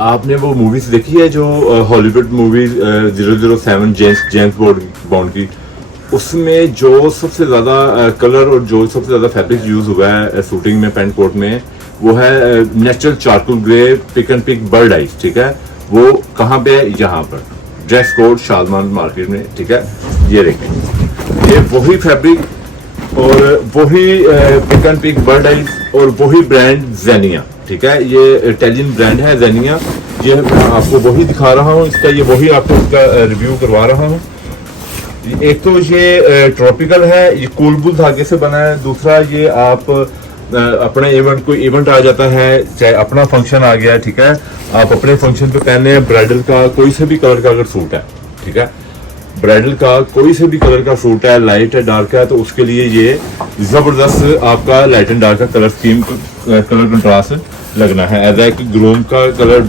आपने वो मूवीज देखी है जो हॉलीवुड मूवीज 007 जेम्स बॉन्ड की, उसमें जो सबसे ज़्यादा कलर और जो सबसे ज़्यादा फैब्रिक यूज़ हुआ है शूटिंग में पेंट कोट में, वो है natural charcoal grey pick and pick bird eyes. ठीक है, वो कहाँ पे है? यहाँ पर ड्रेस कोड शालमान मार्केट में। ठीक है, ये देखें, ये वही फैब्रिक और वही pick and pick bird eyes और वही ब्रांड जेनिया। ठीक है, ये इटालियन ब्रांड है जेनिया। ये मैं आपको वही दिखा रहा हूँ, इसका ये वही आपको इसका रिव्यू करवा रहा हूँ। एक तो ये ट्रॉपिकल है, ये कूलबुल धागे से बना है। दूसरा ये आप अपने इवेंट, कोई इवेंट आ जाता है, चाहे अपना फंक्शन आ गया, ठीक है, आप अपने फंक्शन पे पहने हैं ब्राइडल का कोई से भी कलर का अगर सूट है, ठीक है, ब्राइडल का कोई से भी कलर का सूट है, लाइट है डार्क है, तो उसके लिए ये जबरदस्त आपका लाइट एंड डार्क का कलर स्कीम, कलर कंट्रास्ट लगना है। एज ए ग्रूम का कलर